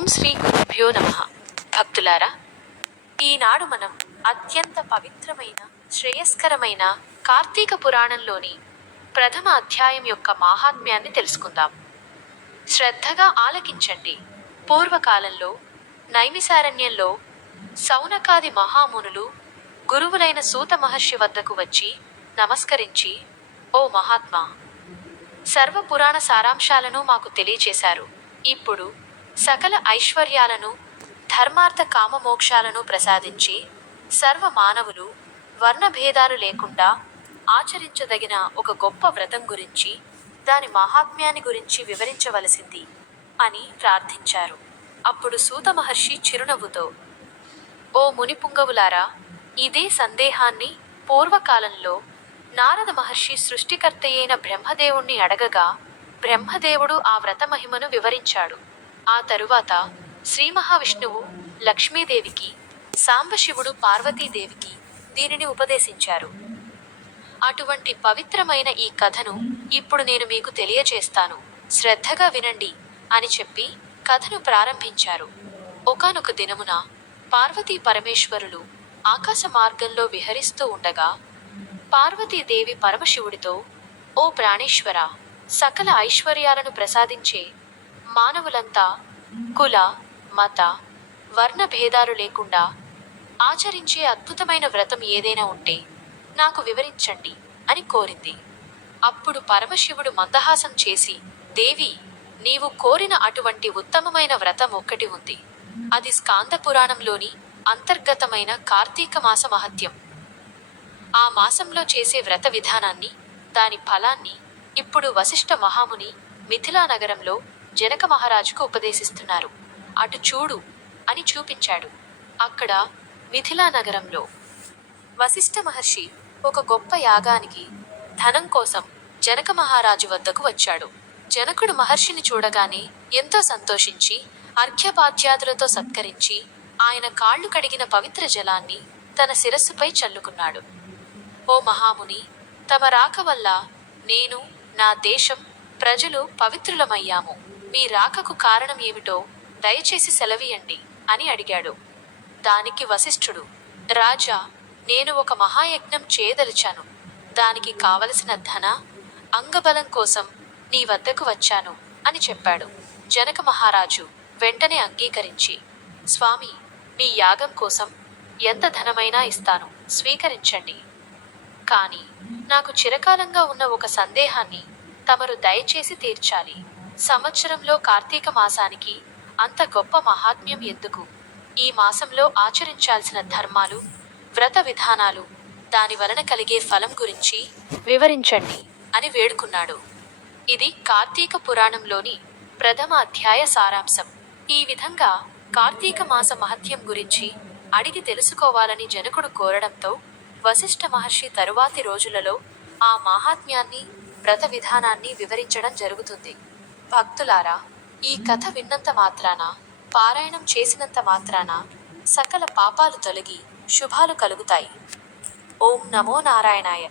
ఓం శ్రీ గురుభ్యో నమ. భక్తులారా ఈనాడు మనం అత్యంత పవిత్రమైన శ్రేయస్కరమైన కార్తీక పురాణంలోని ప్రథమ అధ్యాయం యొక్క మాహాత్మ్యాన్ని తెలుసుకుందాం. శ్రద్ధగా ఆలకించండి. పూర్వకాలంలో నైమిసారణ్యంలో సౌనకాది మహామునులు గురువులైన సూత మహర్షి వద్దకు వచ్చి నమస్కరించి ఓ మహాత్మా సర్వ పురాణ సారాంశాలను మాకు తెలియచేశారు. ఇప్పుడు సకల ఐశ్వర్యాలను ధర్మార్థ కామమోక్షాలను ప్రసాదించి సర్వ మానవులు వర్ణభేదాలు లేకుండా ఆచరించదగిన ఒక గొప్ప వ్రతం గురించి దాని మహాత్మ్యాన్ని గురించి వివరించవలసింది అని ప్రార్థించారు. అప్పుడు సూత మహర్షి చిరునవ్వుతో ఓ మునిపుంగవులారా ఇదే సందేహాన్ని పూర్వకాలంలో నారద మహర్షి సృష్టికర్తయైన బ్రహ్మదేవుణ్ణి అడగగా బ్రహ్మదేవుడు ఆ వ్రత మహిమను వివరించాడు. ఆ తరువాత శ్రీ మహావిష్ణువు లక్ష్మీదేవికి సాంబశివుడు పార్వతీదేవికి దీనిని ఉపదేశించారు. అటువంటి పవిత్రమైన ఈ కథను ఇప్పుడు నేను మీకు తెలియచేస్తాను శ్రద్ధగా వినండి అని చెప్పి కథను ప్రారంభించారు. ఒకానొక దినమున పార్వతీ పరమేశ్వరులు ఆకాశ మార్గంలో విహరిస్తూ ఉండగా పార్వతీదేవి పరమశివుడితో ఓ ప్రాణేశ్వర సకల ఐశ్వర్యాలను ప్రసాదించే మానవులంతా కుల మత వర్ణ భేదాలు లేకుండా ఆచరించే అద్భుతమైన వ్రతం ఏదైనా ఉంటే నాకు వివరించండి అని కోరింది. అప్పుడు పరమశివుడు మందహాసం చేసి దేవి నీవు కోరిన అటువంటి ఉత్తమమైన వ్రతం ఒక్కటి ఉంది. అది స్కాంద పురాణంలోని అంతర్గతమైన కార్తీక మాస మహత్యం. ఆ మాసంలో చేసే వ్రత విధానాన్ని దాని ఫలాన్ని ఇప్పుడు వశిష్ఠ మహాముని మిథిలా నగరంలో జనక మహారాజుకు ఉపదేశిస్తున్నారు. అటు చూడు అని చూపించాడు. అక్కడ మిథిలా నగరంలో వశిష్ఠ మహర్షి ఒక గొప్ప యాగానికి ధనం కోసం జనక మహారాజు వద్దకు వచ్చాడు. జనకుడు మహర్షిని చూడగానే ఎంతో సంతోషించి అర్ఘ్యపాద్యాదులతో సత్కరించి ఆయన కాళ్ళు కడిగిన పవిత్ర జలాన్ని తన శిరస్సుపై చల్లుకున్నాడు. ఓ మహాముని తమ రాక వల్ల నేను నా దేశం ప్రజలు పవిత్రులమయ్యాము. మీ రాకకు కారణం ఏమిటో దయచేసి సెలవియండి అని అడిగాడు. దానికి వశిష్ఠుడు రాజా నేను ఒక మహాయజ్ఞం చేయదలిచాను. దానికి కావలసిన ధన అంగబలం కోసం నీ వద్దకు వచ్చాను అని చెప్పాడు. జనక మహారాజు వెంటనే అంగీకరించి స్వామి మీ యాగం కోసం ఎంత ధనమైనా ఇస్తాను స్వీకరించండి. కానీ నాకు చిరకాలంగా ఉన్న ఒక సందేహాన్ని తమరు దయచేసి తీర్చాలి. సంవత్సరంలో కార్తీక మాసానికి అంత గొప్ప మహాత్మ్యం ఎందుకు? ఈ మాసంలో ఆచరించాల్సిన ధర్మాలు వ్రత విధానాలు దాని వలన కలిగే ఫలం గురించి వివరించండి అని వేడుకున్నాడు. ఇది కార్తీక పురాణంలోని ప్రథమ అధ్యాయ సారాంశం. ఈ విధంగా కార్తీక మాస మహత్యం గురించి అడిగి తెలుసుకోవాలని జనకుడు కోరడంతో వశిష్ఠ మహర్షి తరువాతి రోజులలో ఆ మాహాత్మ్యాన్ని వ్రత విధానాన్ని వివరించడం జరుగుతుంది. భక్తులారా ఈ కథ విన్నంత మాత్రాన పారాయణం చేసినంత మాత్రాన సకల పాపాలు తొలగి శుభాలు కలుగుతాయి. ఓం నమో నారాయణాయ.